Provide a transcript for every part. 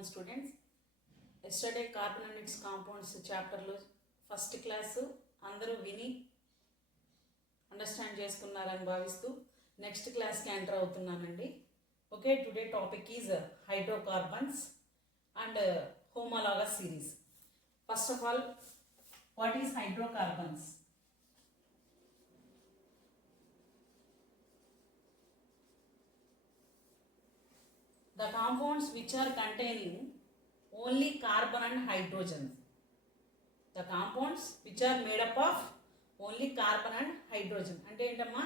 afternoon, students. Yesterday carbon and its compounds chapter lo first class andaru vini understand cheskunnarani bhavistu next class ki enter avutunnanandi. Okay, today topic is hydrocarbons and homologous series. First of all, what is hydrocarbons? The compounds which are containing only carbon and hydrogen. The compounds which are made up of only carbon and hydrogen. అంటే ఏంటమ్మా,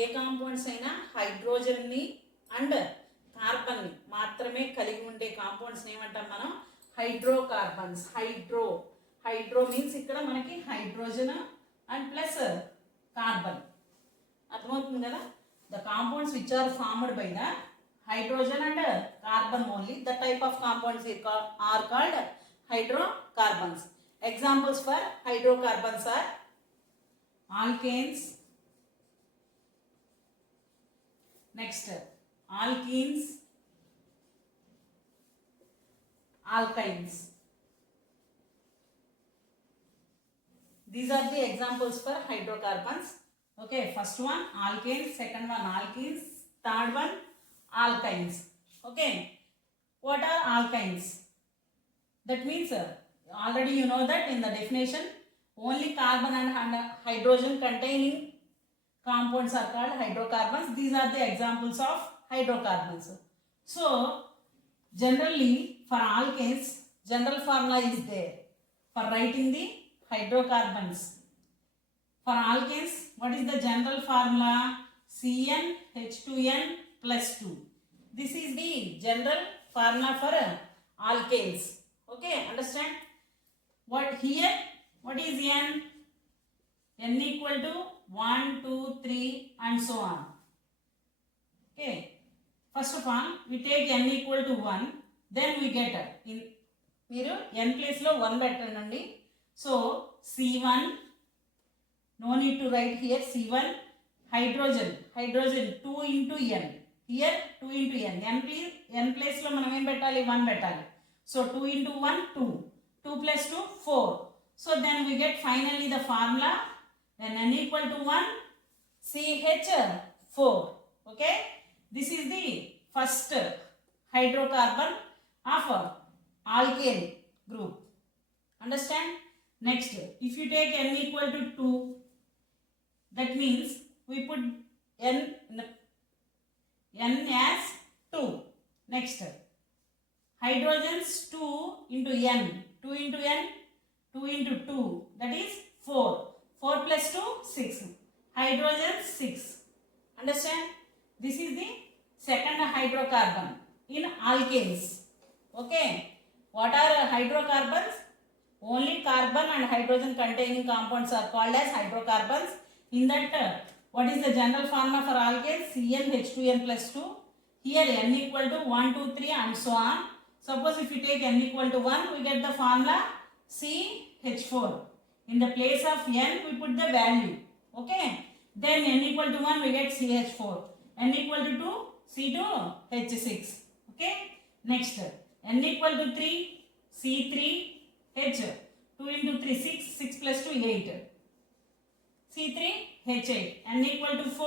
ఏ కాంపౌండ్స్ అయినా హైడ్రోజన్ని అండ్ కార్బన్ని మాత్రమే కలిగి ఉండే కాంపౌండ్స్ ఏమంటాం మనం? హైడ్రోకార్బన్స్. హైడ్రో మీన్స్ ఇక్కడ మనకి హైడ్రోజన్ అండ్ ప్లస్ కార్బన్. అర్థమవుతుంది కదా? The compounds which are formed by the hydrogen and carbon only, the type of compounds are called hydrocarbons. Examples for hydrocarbons are alkanes, next alkenes, alkynes. These are the examples for hydrocarbons. Okay, first one alkanes, second one alkenes, third one alkynes. Okay, what are alkynes? That means already you know that in the definition only carbon and hydrogen containing compounds are called hydrocarbons. These are the examples of hydrocarbons. So generally for alkanes general formula is there for writing the hydrocarbons. For alkanes, what is the general formula? CnH2n plus 2. This is the general formula for alkanes. Okay, understand? What here? What is n? N equal to 1, 2, 3 and so on. Okay. First of all, we take n equal to 1. Then we get in మీరు n place లో 1 పెట్టండి. So C1, no need to write here C1. Hydrogen 2 into n. Here 2 into n. n place లో మనం ఏం పెట్టాలి? 1 పెట్టాలి. So 2 into 1 2. 2 plus 2 4. So then we get finally the formula when n equal to 1 CH4. Okay, this is the first hydrocarbon of alkane group. Understand? Next, if you take n equal to 2, that means we put n in the n as 2. Next, hydrogens 2 into n. 2 into n, 2 into 2, that is 4. 4 plus 2, 6. Hydrogens 6. Understand? This is the second hydrocarbon in alkanes. Okay. What are hydrocarbons? Only carbon and hydrogen containing compounds are called as hydrocarbons. In that, what is the general formula for alkanes? CnH2n plus 2. Here n equal to 1, 2, 3 and so on. Suppose if you take n equal to 1, we get the formula CH4. In the place of n, we put the value. Okay. Then n equal to 1, we get CH4. n equal to 2, C2H6. Okay. Next, n equal to 3, C3H. 2 into 3, 6. 6 plus 2, 8. C3H8. n equal to 4,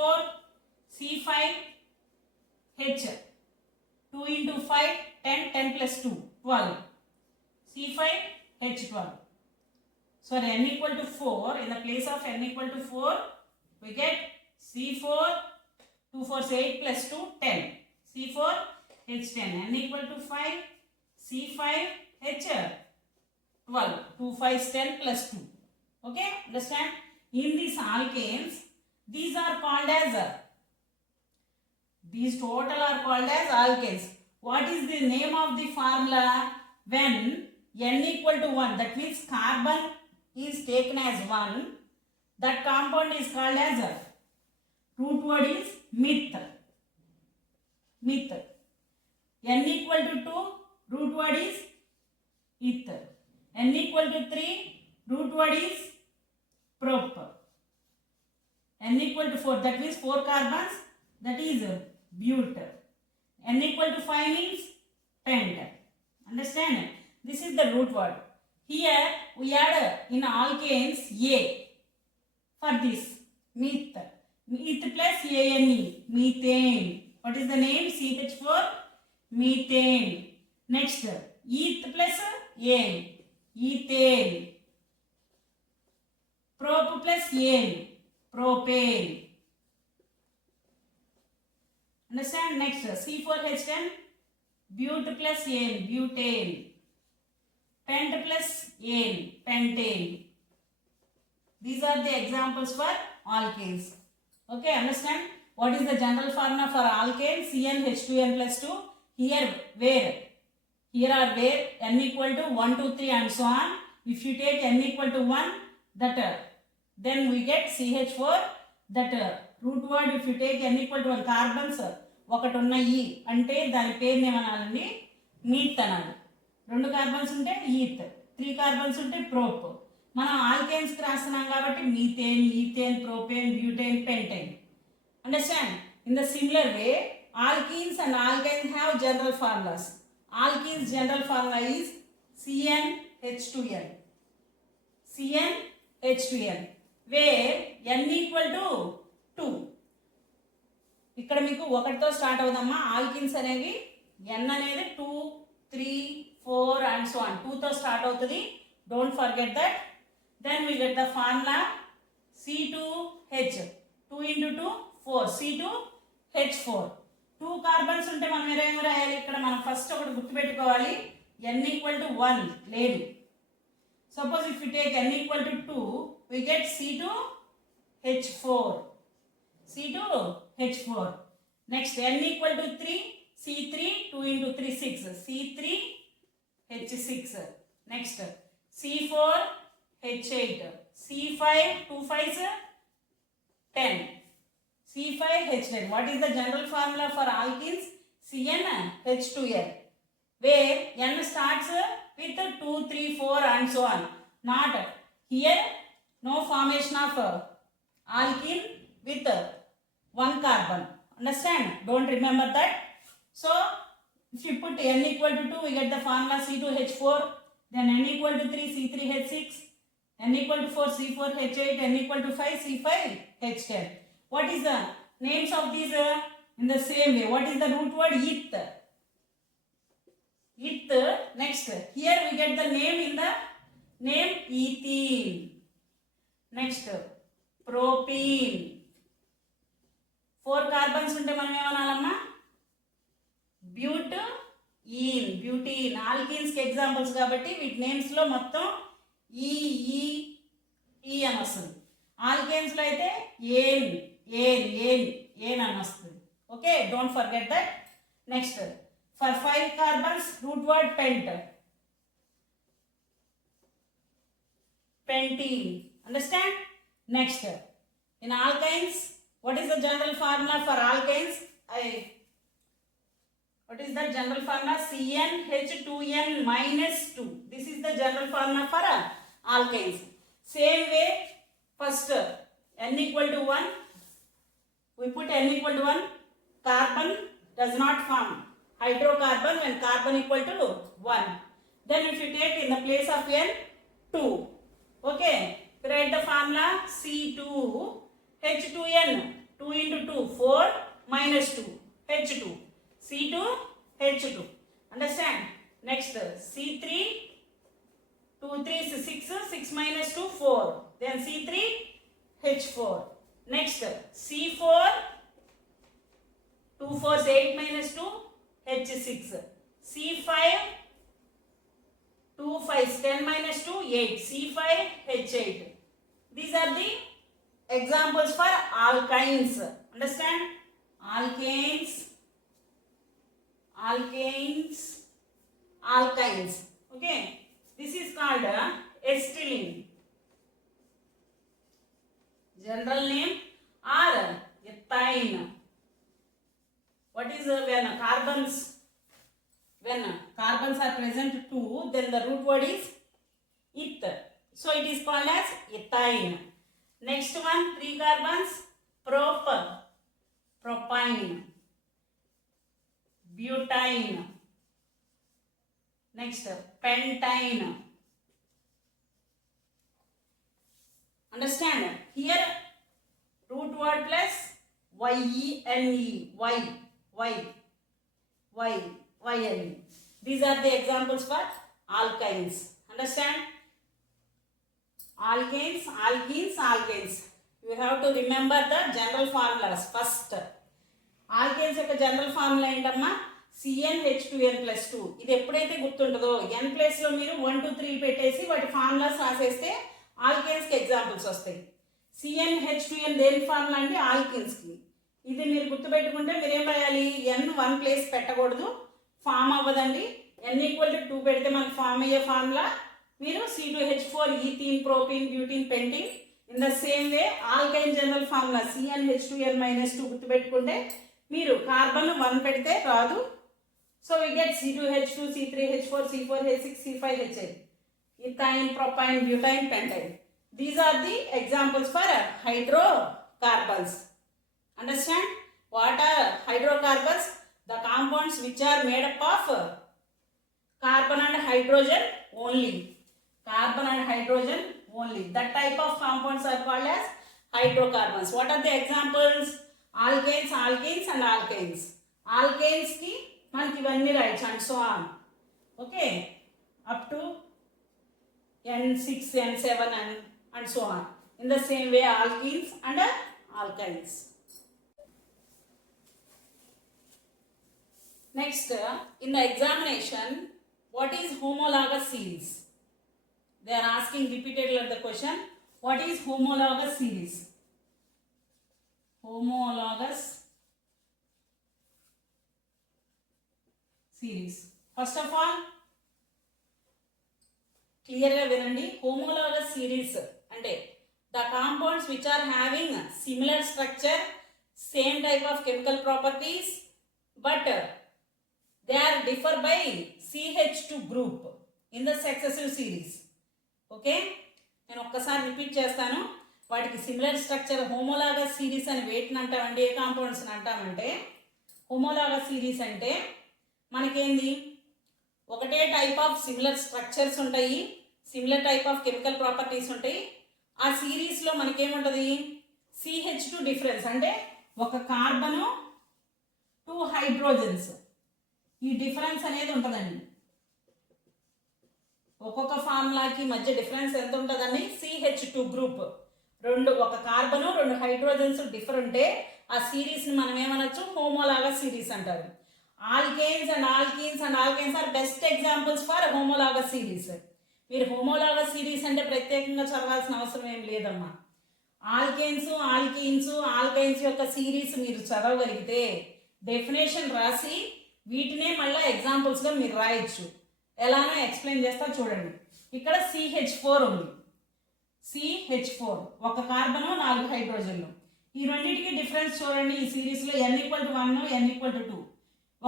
C5H. 2 into 5, 10. 10 plus 2, 12. C5H12. So n equal to 4, in the place of n equal to 4, we get C4, 2 4 8 plus 2, 10. C4H10. n equal to 5, C5H12. 2 5 10 plus 2. Okay, understand? In these alkanes, these are called as these total are called as alkanes. What is the name of the formula? When n equal to 1, that means carbon is taken as 1, that compound is called as root word is meth. n equal to 2, root word is eth. n equal to 3, root word is prop. n equal to 4, that means 4 carbons, that is but. n equal to 5 means pent. Understand? This is the root word. Here we add in alkanes A for this meth. Meth plus ANE, methane. What is the name? CH4, methane. Next, eth plus ane, ethane. Prop plus ane, propane. Understand? Next, C4H10, but plus ane, butane. Pent plus ane, pentane. These are the examples for alkanes. Okay, understand? What is the general formula for alkane? CnH2n plus 2. Here are where n equal to 1, 2, 3 and so on. If you take n equal to 1, that then we get CH4. That root word, if you take n equal to 1 carbons ఒకటి ఉన్నాయి అంటే దాని పేరు ఏమనాలండి? మీత్ అనాలి. 2 carbons ఉంటే ఈత్, 3 కార్బన్స్ ఉంటే ప్రోప్. మనం ఆల్కేన్స్ రాస్తున్నాం కాబట్టి methane, ethane, propane, butane, pentane. Understand? In the similar way, alkenes and alkynes have general formulas. Alkenes general formula is CnH2n. CnH2n, where n equal to 2. ఇక్కడ మీకు ఒకటితో స్టార్ట్ అవుదమ్మా. ఆల్కిన్స్ అనేవి n అనేది 2, 3, 4 అండ్ సో ఆన్ 2తో start అవుతుంది. Don't forget that. Then we get the formula C2H, 2 into 2 4, C2H4. 2 carbons ఉంటే మనం ఏం రాయాలి? ఇక్కడ మనం ఫస్ట్ ఒకటి గుర్తుపెట్టుకోవాలి, n equal to 1 లేదు. Suppose if you take n equal to 2, we get C2H4. C2H4. Next, n equal to 3, C3, 2 into 3, 6, C3H6. Next, C4H8, C5, 2 5s 10, C5H10. What is the general formula for alkenes? CnH2n, where n starts with 2, 3, 4 and so on. Not here, no formation of alkene with 1 carbon. Understand? Don't remember that. So, if you put n equal to 2, we get the formula C2H4. Then n equal to 3, C3H6. n equal to 4, C4H8. n equal to 5, C5H10. What is the names of these? In the same way. What is the root word? Eth. Eth. Next, here we get the name in the name ethene. Next, propene. 4 కార్బన్స్ ఉంటే మనం ఏమనాలమ్మా? Butene. Alkenes కి ఎగ్జాంపుల్స్ కాబట్టి వీటి నేమ్స్ లో మొత్తం ఈ అని వస్తుంది. ఆల్కేన్స్ లో అయితే ఏన్ అని వస్తుంది. Okay, don't forget that. Next, for 5 carbons root word pentene. Understand? Next, in alkynes, what is the general formula for alkynes? What is the general formula? CnH2n minus 2. This is the general formula for alkynes. Same way, first n equal to 1, we put n equal to 1, carbon does not form hydrocarbon when carbon equal to 1. Then if you take in the place of n, 2. Okay, write the formula C2H2n, 2 into 2, 4 minus 2, H2, C2H2. Understand? Next, C3, 2, 3, 6 minus 2, 4. Then C3H4. Next, C4, 2 4s 8 minus 2, H6. C5, 2 5s 10 minus 2, 8, C5H8. These are the examples for alkynes. Understand? Alkynes. Okay, this is called acetylene. General name or ethine. What is when carbons are present 2, then the root word is eth. So it is called as ethine. Next one, 3 carbons, propyne, butane. Next, pentine. Understand? Here root word plus YENE. These are the examples for alkynes. Understand? Alkanes, alkenes, alkanes. You have to remember the general formulas first. Alkanes యొక్క general formula ఏంటమ్మా? CnH2n+2. ఇది ఎప్పుడైతే గుర్తుంటుందో n place లో మీరు 1 2 3 పెట్టేసి వాటి ఫార్ములాస్ రాసేస్తే ఆల్కేన్స్ కి ఎగ్జాంపుల్స్ వస్తాయి. CnH2n దేని ఫార్ములా అంటే ఆల్కేన్స్ కి. ఇది మీరు గుర్తుపెట్టుకుంటే మీరు ఏం రాయాలి? n 1 ప్లేస్ పెట్టకూడదు, ఫామ్ అవ్వదండి. n = 2 పెడితే మనకి ఫామ్ అయ్యే ఫార్ములా మీరు C2H4 ethene propene butene pentene. In the same way alkyne general formula CnH2n-2 గుర్తుపెట్టుకుంటే మీరు కార్బన్ 1 పెడితే రాదు. So we get C2H2 C3H4 C4H6 C5H8. Ethine, propine, butane, pentane. These are the examples for hydrocarbons. Understand? What are hydrocarbons? The compounds which are made up of carbon and hydrogen only. Carbon and hydrogen only. That type of compounds are called as hydrocarbons. What are the examples? Alkanes, alkenes and alkanes. Alkanes ki manaki ivanni right and so on. Okay, up to N6, N7 and so on. In the same way alkenes and alkynes. Next, in the examination, what is homologous series? They are asking repeatedly the question, what is homologous series? Homologous series. First of all, clear ga vinandi. Homologous series ante the compounds which are having similar structure, same type of chemical properties, but they are differ by CH2 group in the successive series. Okay, నేను ఒక్కసారి రిపీట్ చేస్తాను. వాటికి similar structure homologous series అని వేటిని అంటామండి? ఏ కాంపౌండ్స్ని అంటామంటే homologous series అంటే మనకేంది, ఒకటే టైప్ ఆఫ్ సిమిలర్ స్ట్రక్చర్స్ ఉంటాయి, similar type of chemical properties ఉంటాయి. ఆ సిరీస్లో మనకేముంటుంది? CH2 డిఫరెన్స్ అంటే ఒక కార్బను 2 హైడ్రోజన్స్, ఈ డిఫరెన్స్ అనేది ఉంటుందండి. ఒక్కొక్క ఫార్ములాకి మధ్య డిఫరెన్స్ ఎంత ఉంటుందండి? CH2 గ్రూప్, ఒక కార్బను 2 హైడ్రోజన్స్ డిఫర్ ఉంటే ఆ సిరీస్ని మనం ఏమనొచ్చు? హోమోలాగస్ సిరీస్ అంటారు. Alkanes and alkenes and alkynes are best examples for homologous series. మీరు హోమోలాగస్ సిరీస్ అంటే ప్రత్యేకంగా చదవాల్సిన అవసరం ఏం లేదమ్మా. ఆల్కేన్స్, ఆల్కీన్స్, ఆల్కైన్స్ యొక్క సిరీస్ మీరు చదవగలిగితే డెఫినేషన్ రాసి వీటినే మళ్ళీ ఎగ్జాంపుల్స్గా మీరు రాయొచ్చు. ఎలానో ఎక్స్ప్లెయిన్ చేస్తా చూడండి. ఇక్కడ CH4 ఉంది. CH4 ఒక కార్బను 4 హైడ్రోజన్లు. ఈ రెండింటికి డిఫరెన్స్ చూడండి. ఈ సిరీస్లో n=1 n=2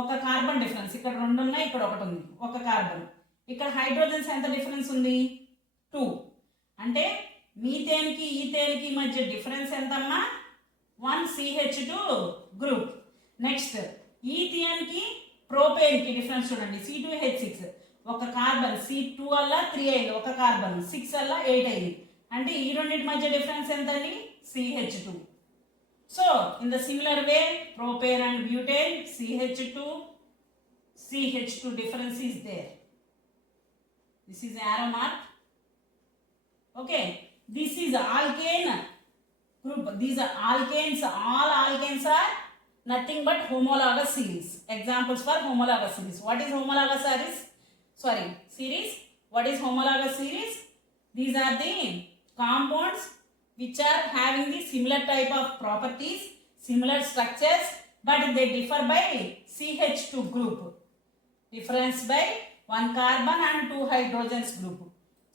ఒక కార్బన్ డిఫరెన్స్. ఇక్కడ 2 ఉన్నాయి, ఇక్కడ 1 ఉంది, ఒక కార్బన్. ఇక్కడ హైడ్రోజన్స్ ఎంత డిఫరెన్స్ ఉంది? 2. అంటే మీథేన్కి ఈథేన్కి మధ్య డిఫరెన్స్ ఎంతమ్మా? 1 CH2 గ్రూప్. నెక్స్ట్ ఈథియన్కి ప్రోపేన్కి డిఫరెన్స్ చూడండి. C2H6 ఒక కార్బన్, C2 వల్ల 3 అయింది, ఒక కార్బన్ 6 వల్ల 8 అయింది. అంటే ఈ రెండింటి మధ్య డిఫరెన్స్ ఎంతండి? CH2. So in the similar way propane and butane, CH2 difference is there. This is arrow mark. Okay, this is alkane group. These are alkanes. All alkanes are nothing but homologous series. Examples for homologous series. What is homologous series? Series. What is homologous series? These are the compounds which are having the similar type of properties, similar structures, but they differ by CH2 group. Difference by 1 carbon and 2 hydrogens group.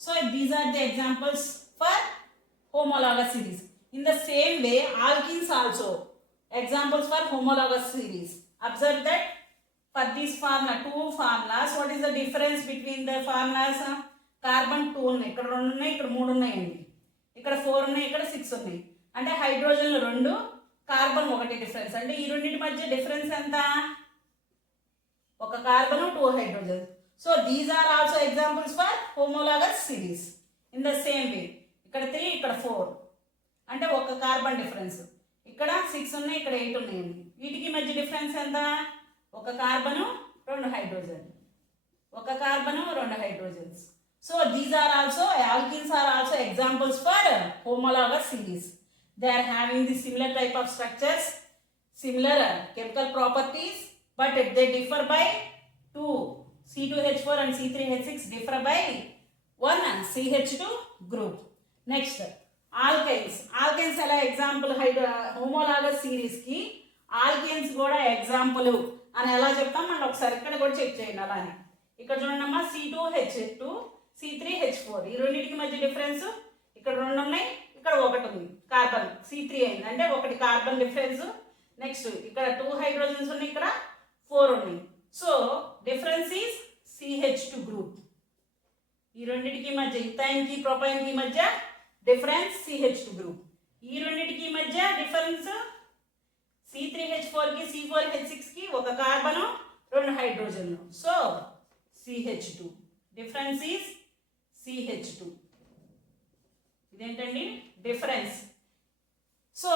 So these are the examples for homologous series. In the same way, alkenes also examples for homologous series. Observe that for this formula, 2 formulas, what is the difference between the formulas? Carbon 2 ఉన్నాయి, ఇక్కడ 2 ఉన్నాయి, ఇక్కడ 3 ఉన్నాయండి, ఇక్కడ 4 ఉన్నాయి, ఇక్కడ 6 ఉన్నాయి. అంటే హైడ్రోజన్లు 2, కార్బన్ 1 డిఫరెన్స్. అంటే ఈ రెండింటి మధ్య డిఫరెన్స్ ఎంత? ఒక carbon 2 hydrogen. So these are also examples for homologous series in the same way. ఇక్కడ 3 ఇక్కడ 4 అంటే ఒక కార్బన్ డిఫరెన్స్. ఇక్కడ 6 ఉన్నాయి, ఇక్కడ 8 ఉన్నాయండి. వీటికి మధ్య డిఫరెన్స్ ఎంత? ఒక కార్బను 2 హైడ్రోజన్, ఒక carbon 2 hydrogens. So these are also alkynes are also examples for homologous series. They are having the similar type of structures, similar chemical properties, but they differ by 2 C2H4 and C3H6 differ by 1 CH2 group. Next alkanes. Alkanes ఎలా example homologous series కి alkanes కూడా ఎగ్జాంపుల్ అని ఎలా చెప్తాం మనం ఒకసారి ఇక్కడ కూడా చెక్ చేయండి. అలానే ఇక్కడ చూడండి అమ్మా, C2H2 C3H4 ఈ రెండింటికి మధ్య డిఫరెన్స్ ఇక్కడ 2 ఉన్నాయి, ఇక్కడ 1 ఉంది. కార్బన్ C3 అయింది అంటే 1 కార్బన్ డిఫరెన్స్. నెక్స్ట్ ఇక్కడ 2 హైడ్రోజన్స్ ఉన్నాయి, ఇక్కడ 4 ఉన్నాయి. So difference is CH2 group. ఈ రెండింటికి మధ్య ఇథైన్ కి ప్రొపైన్ కి మధ్య డిఫరెన్స్ CH2 గ్రూప్. ఈ రెండింటికి మధ్య డిఫరెన్స్ C3H4 కి C4H6 కి ఒక కార్బన్ 2 హైడ్రోజన్లు. So CH2 difference is CH2. ఇదేంటండి difference. So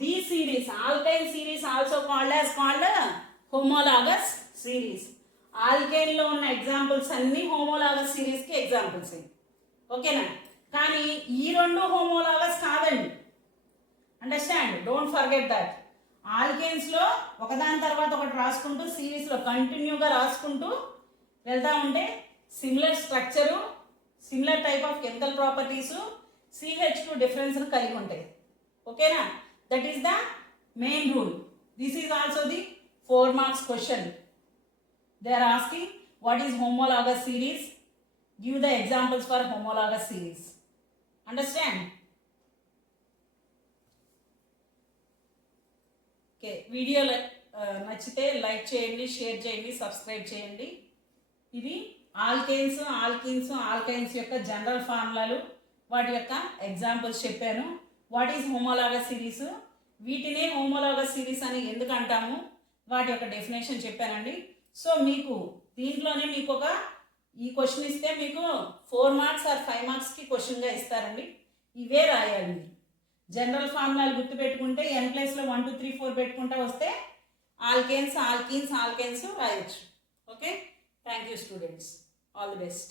the series alkyne series also called homologous series. Alkyne లో ఉన్న ఎగ్జాంపుల్స్ అన్ని హోమోలాగస్ సిరీస్ కి ఎగ్జాంపుల్స్. ఓకేనా? కానీ ఈ 2 హోమోలాగస్ కాదండి. Understand? Don't forget that. Alkanes లో ఒకదాని తర్వాత ఒకటి రాసుకుంటూ సిరీస్ లో కంటిన్యూగా రాసుకుంటూ వెళ్తా ఉంటే similar structure, similar type of chemical properties, CH2 difference కలిగి ఉంటాయి. ఓకేనా? That is the main rule. This is also the 4 marks question. They are asking what is homologous series? Give the examples for homologous series. Understand? Okay, video నచ్చితే లైక్ చేయండి, షేర్ చేయండి, సబ్స్క్రైబ్ చేయండి. ఇది alkanes, alkynes యొక్క జనరల్ ఫార్ములాలు, వాటి యొక్క ఎగ్జాంపుల్స్ చెప్పాను. వాట్ ఈజ్ హోమోలాగస్ సిరీస్, వీటినే హోమోలాగస్ సిరీస్ అని ఎందుకు అంటాము, వాటి యొక్క డెఫినేషన్ చెప్పానండి. సో మీకు దీంట్లోనే మీకు ఈ క్వశ్చన్ ఇస్తే మీకు 4 marks or 5 marks కి క్వశ్చన్గా ఇస్తారండి. ఇవే రాయాలి. జనరల్ ఫార్ములాలు గుర్తుపెట్టుకుంటే n ప్లేస్లో 1 2 3 4 పెట్టుకుంటా వస్తే ఆల్కేన్స్ రాయొచ్చు. Okay, thank you students, all the best.